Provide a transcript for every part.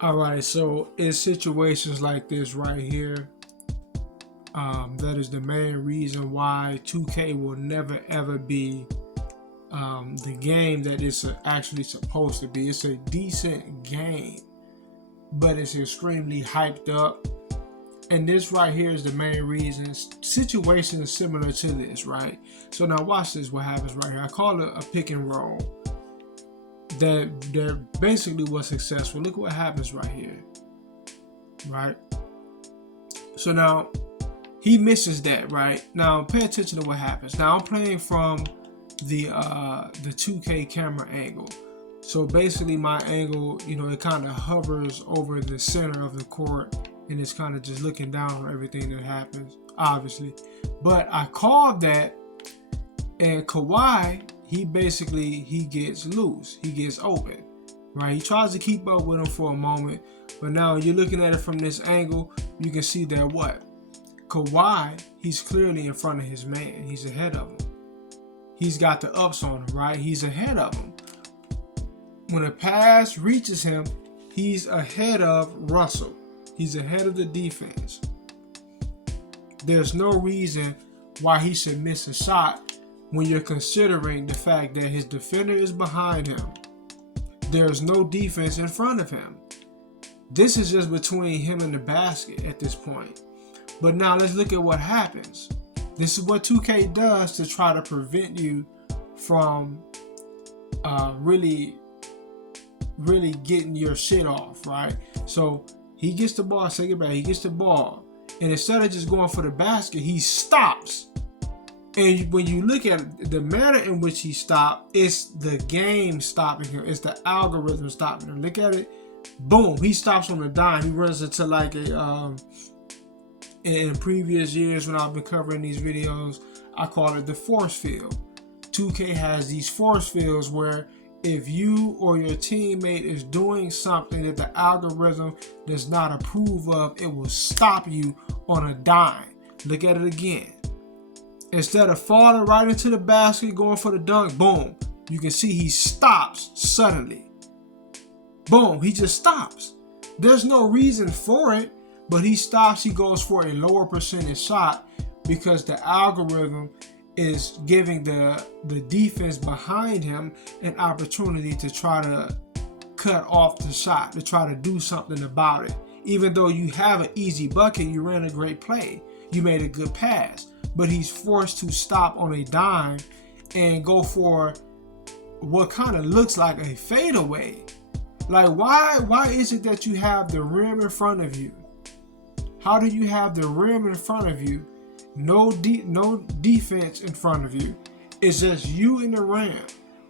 All right, so in situations like this right here, that is the main reason why 2K will never ever be the game that it's actually supposed to be. It's a decent game, but it's extremely hyped up. And this right here is the main reason. Situations similar to this, right? So now watch this. What happens right here? I call it a pick and roll. That basically was successful. Look what happens right here, right? So now he misses that, right? Now pay attention to what happens. Now I'm playing from the 2K camera angle. So basically my angle, it kind of hovers over the center of the court, and it's kind of just looking down on everything that happens, obviously. But I called that, and Kawhi, he gets loose, he gets open, right? He tries to keep up with him for a moment, but now you're looking at it from this angle, you can see that what? Kawhi, he's clearly in front of his man. He's ahead of him. He's got the ups on him, right? He's ahead of him. When a pass reaches him, he's ahead of Russell. He's ahead of the defense. There's no reason why he should miss a shot when you're considering the fact that his defender is behind him. There's no defense in front of him. This is just between him and the basket at this point. But now let's look at what happens. This is what 2K does to try to prevent you from really getting your shit off, right? So he gets the ball, take it back, he gets the ball, and instead of just going for the basket, he stops. And when you look at the manner in which he stopped, it's the game stopping him. It's the algorithm stopping him. Look at it. Boom. He stops on the dime. He runs into like a, in previous years when I've been covering these videos, I call it the force field. 2K has these force fields where if you or your teammate is doing something that the algorithm does not approve of, it will stop you on a dime. Look at it again. Instead of falling right into the basket, going for the dunk, boom, you can see he stops suddenly. Boom, he just stops. There's no reason for it, but he stops, he goes for a lower percentage shot because the algorithm is giving the defense behind him an opportunity to try to cut off the shot, to try to do something about it. Even though you have an easy bucket, you ran a great play, you made a good pass, but he's forced to stop on a dime and go for what kind of looks like a fadeaway. Like why is it that you have the rim in front of you? How do you have the rim in front of you? No defense in front of you. It's just you in the rim,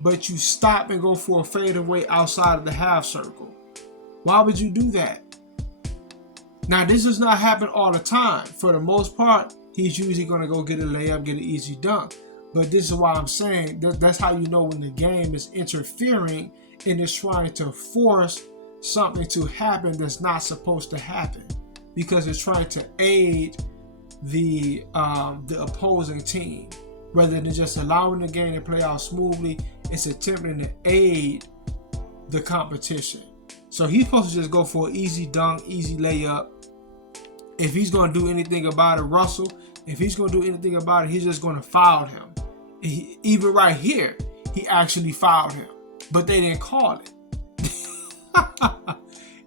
but you stop and go for a fadeaway outside of the half circle. Why would you do that? Now, this does not happen all the time. For the most part, he's usually going to go get a layup, get an easy dunk. But this is why I'm saying that's how you know when the game is interfering and is trying to force something to happen that's not supposed to happen, because it's trying to aid the opposing team. Rather than just allowing the game to play out smoothly, it's attempting to aid the competition. So he's supposed to just go for an easy dunk, easy layup. If he's going to do anything about it, Russell, if he's going to do anything about it, he's just going to foul him. Even right here, he actually fouled him, but they didn't call it.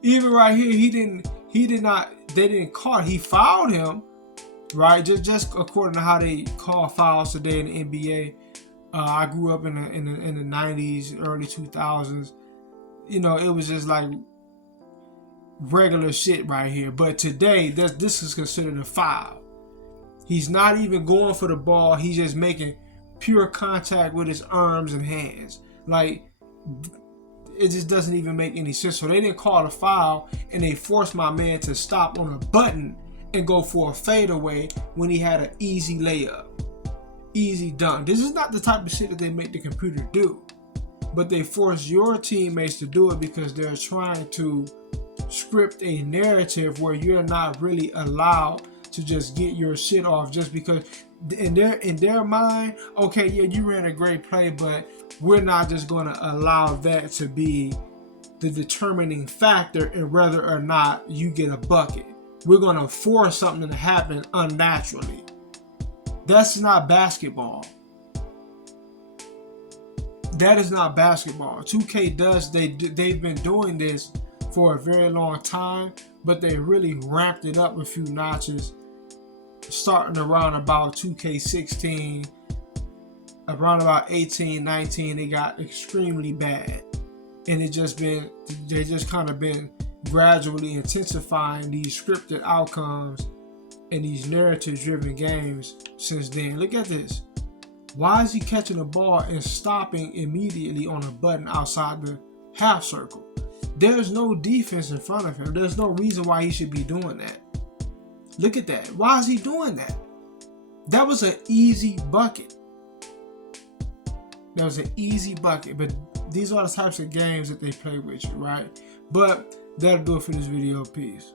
Even right here, they didn't call it. He fouled him, right? Just according to how they call fouls today in the NBA. I grew up in the 90s, early 2000s. It was just like regular shit right here. But today, this is considered a foul. He's not even going for the ball. He's just making pure contact with his arms and hands. Like, it just doesn't even make any sense. So they didn't call a foul, and they forced my man to stop on a button and go for a fadeaway when he had an easy layup, easy dunk. This is not the type of shit that they make the computer do. But they force your teammates to do it because they're trying to script a narrative where you're not really allowed to just get your shit off, just because in their mind, okay, yeah, you ran a great play, but we're not just going to allow that to be the determining factor in whether or not you get a bucket. We're going to force something to happen unnaturally. That's not basketball. That is not basketball. 2K does, they've been doing this for a very long time, but they really ramped it up a few notches starting around about 2K16. Around about 18, 19, it got extremely bad. And they just kind of been gradually intensifying these scripted outcomes and these narrative-driven games since then. Look at this. Why is he catching the ball and stopping immediately on a button outside the half circle? There's no defense in front of him. There's no reason why he should be doing that. Look at that. Why is he doing that? That was an easy bucket. That was an easy bucket. But these are the types of games that they play with you, right? But that'll do it for this video. Peace.